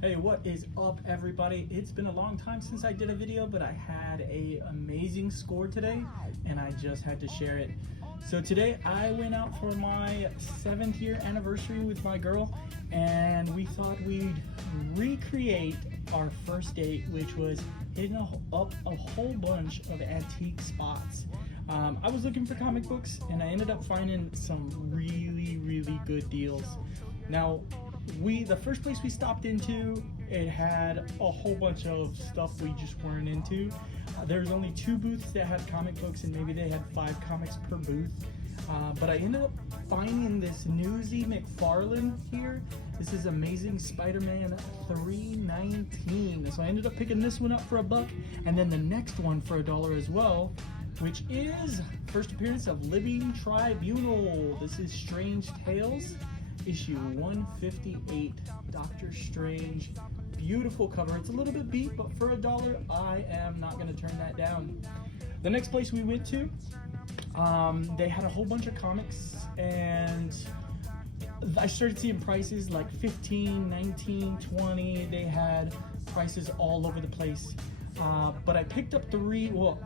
Hey, what is up, everybody? It's been a long time since I did a video, but I had a amazing score today and I just had to share it. So today I went out for my 7th year anniversary with my girl, and we thought we'd recreate our first date, which was hitting up a whole bunch of antique spots. I was looking for comic books and I ended up finding some really good deals. Now, the first place we stopped into, it had a whole bunch of stuff we just weren't into. There's only 2 booths that had comic books, and maybe they had 5 comics per booth. But I ended up finding this Newsy McFarlane here. This is Amazing Spider-Man 319. So I ended up picking this one up for $1, and then the next one for $1 as well, which is first appearance of Living Tribunal. This is Strange Tales, issue 158, Doctor Strange. Beautiful cover. It's a little bit beat, but for $1, I am not going to turn that down. The next place we went to, they had a whole bunch of comics, and I started seeing prices like 15, 19, 20. They had prices all over the place. But I picked up 3. Well,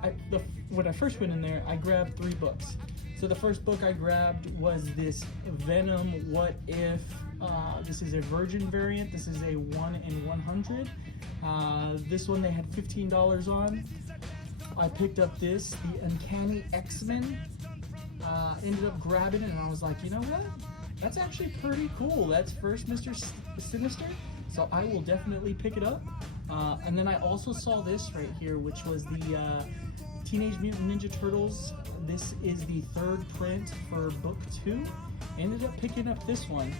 when I first went in there, I grabbed 3 books. So the first book I grabbed was this Venom What If. This is a Virgin variant. This is a 1 in 100. This one they had $15 on. I picked up this, the Uncanny X-Men. Ended up grabbing it, and I was like, you know what? That's actually pretty cool. That's first Mr. Sinister, so I will definitely pick it up. And then I also saw this right here, which was the Teenage Mutant Ninja Turtles. This is the 3rd print for book 2. Ended up picking up this one.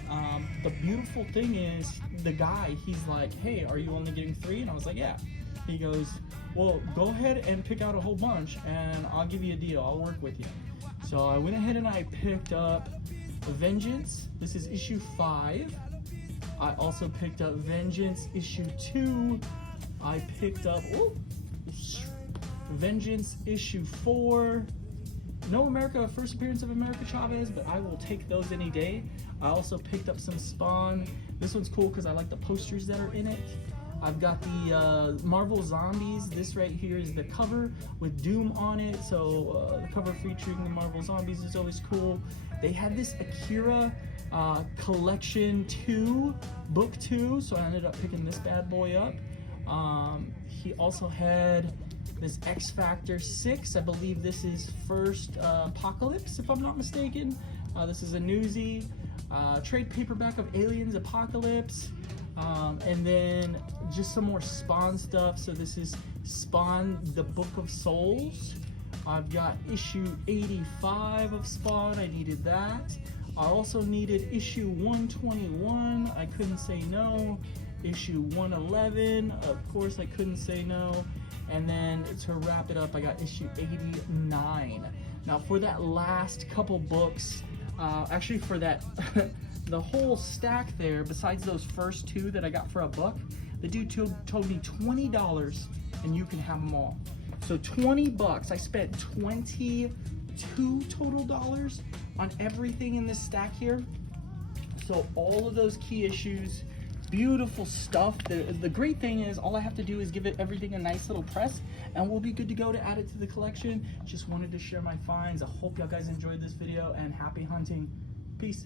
The beautiful thing is, the guy, he's like, hey, are you only getting 3? And I was like, yeah. He goes, well, go ahead and pick out a whole bunch and I'll give you a deal. I'll work with you. So I went ahead and I picked up Vengeance. This is issue 5. I also picked up Vengeance issue 2. I picked up Vengeance issue 4. No America, first appearance of America Chavez, but I will take those any day. I also picked up some Spawn. This one's cool because I like the posters that are in it. I've got the Marvel Zombies. This right here is the cover with Doom on it. So the cover featuring the Marvel Zombies is always cool. They had this Akira collection 2, book 2. So I ended up picking this bad boy up. He also had this X Factor 6. I believe this is first Apocalypse, if I'm not mistaken. This is a Newsy trade paperback of Aliens Apocalypse. And then just some more Spawn stuff. So this is Spawn, the Book of Souls. I've got issue 85 of Spawn. I needed that. I also needed issue 121. I couldn't say no. Issue 111. Of course, I couldn't say no. And then to wrap it up, I got issue 89. Now for that last couple books, actually for that the whole stack there, besides those first 2 that I got for $1, the dude told me $20 and you can have them all. So $20. I spent 22 total dollars on everything in this stack here. So all of those key issues, beautiful stuff. The great thing is, all I have to do is give everything a nice little press and we'll be good to go to add it to the collection. Just wanted to share my finds. I hope y'all guys enjoyed this video, and happy hunting. Peace.